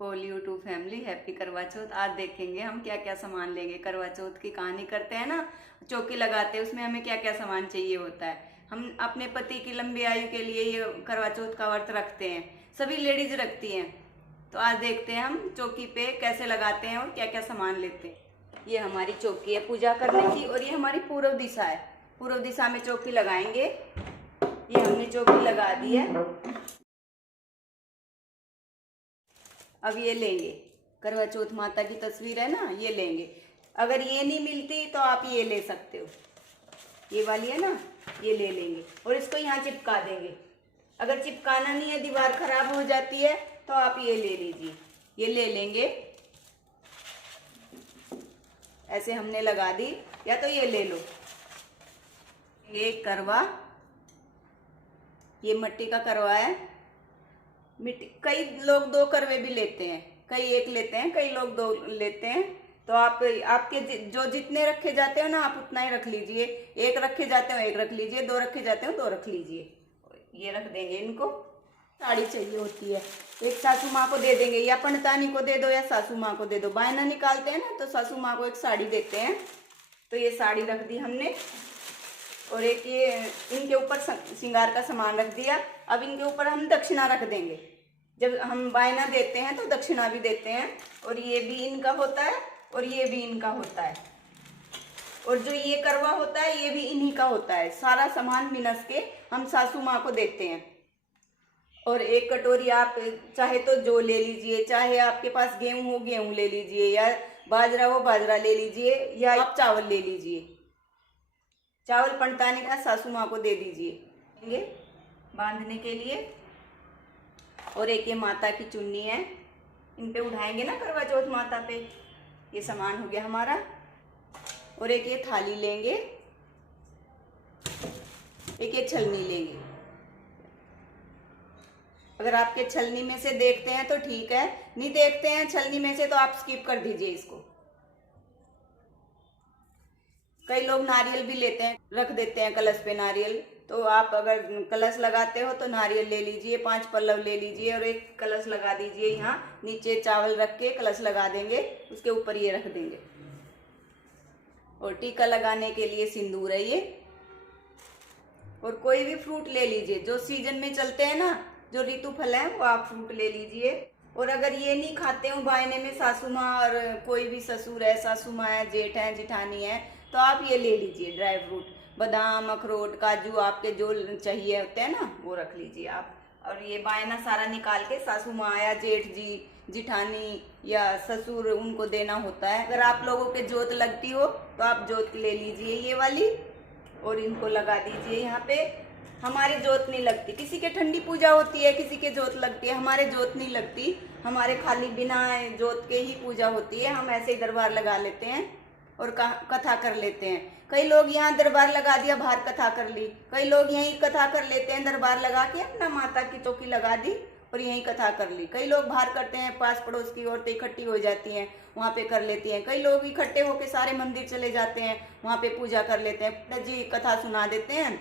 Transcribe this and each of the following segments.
Whole YouTube family happy करवा चौथ। आज देखेंगे हम क्या क्या सामान लेंगे। करवा चौथ की कहानी करते हैं ना, चौकी लगाते हैं, उसमें हमें क्या क्या सामान चाहिए होता है। हम अपने पति की लंबी आयु के लिए ये करवा चौथ का व्रत रखते हैं, सभी लेडीज रखती हैं। तो आज देखते हैं हम चौकी पे कैसे लगाते हैं और क्या क्या सामान लेते हैं। ये हमारी चौकी है पूजा करने की, और ये हमारी पूर्व दिशा है। पूर्व दिशा में चौकी लगाएंगे। ये हमने चौकी लगा दी है। अब ये लेंगे, करवा चौथ माता की तस्वीर है ना, ये लेंगे। अगर ये नहीं मिलती तो आप ये ले सकते हो, ये वाली है ना, ये ले लेंगे और इसको यहाँ चिपका देंगे। अगर चिपकाना नहीं है, दीवार खराब हो जाती है, तो आप ये ले लीजिए, ये ले लेंगे। ऐसे हमने लगा दी, या तो ये ले लो। ये करवा, ये मिट्टी का करवा है। मिट्टी, कई लोग 2 करवे भी लेते हैं, कई 1 लेते हैं, कई लोग 2 लेते हैं। तो आप आपके जो जितने रखे जाते हो ना, आप उतना ही रख लीजिए। 1 रखे जाते हो 1 रख लीजिए, 2 रखे जाते हो 2 रख लीजिए। ये रख देंगे इनको। साड़ी चाहिए होती है, एक सासू माँ को दे देंगे, या पंडतानी को दे दो, या सासू माँ को दे दो। बायना निकालते हैं ना, तो सासू माँ को एक साड़ी देते हैं। तो ये साड़ी रख दी हमने, और एक ये इनके ऊपर श्रृंगार का सामान रख दिया। अब इनके ऊपर हम दक्षिणा रख देंगे। जब हम बायना देते हैं तो दक्षिणा भी देते हैं, और ये भी इनका होता है और ये भी इनका होता है, और जो ये करवा होता है ये भी इन्हीं का होता है। सारा सामान मिनस के हम सासू माँ को देते हैं। और एक कटोरी आप चाहे तो जौ ले लीजिए, चाहे आपके पास गेहूं हो गेहूं ले लीजिए, या बाजरा हो बाजरा ले लीजिए, या आप चावल ले लीजिए। चावल पंडतानी का सासू माँ को दे दीजिए बांधने के लिए। और एक ये माता की चुन्नी है, इन पे उठाएंगे ना करवा चौथ माता पे। ये सामान हो गया हमारा। और एक ये थाली लेंगे, एक ये छलनी लेंगे। अगर आपके छलनी में से देखते हैं तो ठीक है, नहीं देखते हैं छलनी में से तो आप स्किप कर दीजिए इसको। कई लोग नारियल भी लेते हैं, रख देते हैं कलश पे नारियल। तो आप अगर कलश लगाते हो तो नारियल ले लीजिए, 5 पल्लव ले लीजिए, और एक कलश लगा दीजिए। यहाँ नीचे चावल रख के कलश लगा देंगे, उसके ऊपर ये रख देंगे। और टीका लगाने के लिए सिंदूर है ये। और कोई भी फ्रूट ले लीजिए, जो सीजन में चलते हैं ना, जो ऋतु फल है, वो आप फ्रूट ले लीजिए। और अगर ये नहीं खाते हो बायने में सासू माँ और कोई भी ससुर है, सासू माँ है, जेठ है, जिठानी है, तो आप ये ले लीजिए ड्राई फ्रूट, बादाम, अखरोट, काजू, आपके जो चाहिए होते हैं ना, वो रख लीजिए आप। और ये बायना सारा निकाल के सासू माँ या जेठ जी, जिठानी या ससुर, उनको देना होता है। अगर आप लोगों के जोत लगती हो तो आप जोत ले लीजिए ये वाली, और इनको लगा दीजिए यहाँ पे। हमारी जोत नहीं लगती, किसी के ठंडी पूजा होती है, किसी के जोत लगती है, हमारे जोत नहीं लगती। हमारे खाली बिना जोत के ही पूजा होती है। हम ऐसे ही दरबार लगा लेते हैं और कथा कर लेते हैं। कई लोग यहाँ दरबार लगा दिया, बाहर कथा कर ली। कई लोग यहीं कथा कर लेते हैं, दरबार लगा के अपना माता की चौकी लगा दी और यहीं कथा कर ली। कई लोग बाहर करते हैं, पास पड़ोस की औरतें इकट्ठी हो जाती हैं, वहाँ पे कर लेती हैं। कई लोग इकट्ठे होकर सारे मंदिर चले जाते हैं, वहाँ पे पूजा कर लेते हैं, पंडित जी कथा सुना देते हैं।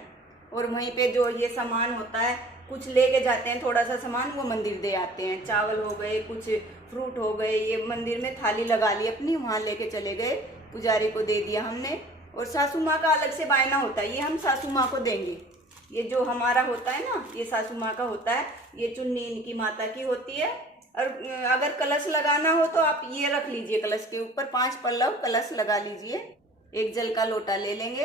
और वहीं पे जो ये सामान होता है, कुछ लेके जाते हैं, थोड़ा सा सामान वो मंदिर दे आते हैं। चावल हो गए, कुछ फ्रूट हो गए, ये मंदिर में थाली लगा ली अपनी, वहाँ लेके चले गए, पुजारी को दे दिया हमने। और सासू माँ का अलग से बायना होता है, ये हम सासू माँ को देंगे। ये जो हमारा होता है ना, ये सासू माँ का होता है। ये चुन्नी इनकी माता की होती है। और अगर कलश लगाना हो तो आप ये रख लीजिए, कलश के ऊपर 5 पल्लव कलश लगा लीजिए। एक जल का लोटा ले लेंगे,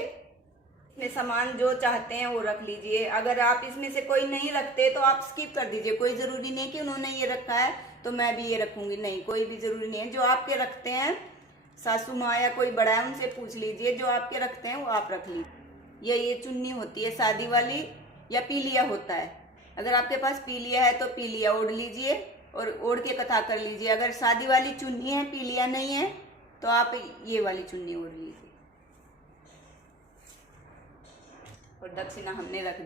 इसमें सामान जो चाहते हैं वो रख लीजिए। अगर आप इसमें से कोई नहीं रखते तो आप स्किप कर दीजिए। कोई ज़रूरी नहीं कि उन्होंने ये रखा है तो मैं भी ये रखूँगी, नहीं, कोई भी ज़रूरी नहीं है। जो आपके रखते हैं, सासू माँ या कोई बड़ा है, उनसे पूछ लीजिए, जो आपके रखते हैं वो आप रख लीजिए। ये चुन्नी होती है शादी वाली, या पीलिया होता है। अगर आपके पास पीलिया है तो पीलिया ओढ़ लीजिए और ओढ़ के कथा कर लीजिए। अगर शादी वाली चुन्नी है, पीलिया नहीं है, तो आप ये वाली चुन्नी ओढ़ लीजिए। और दक्षिणा हमने रख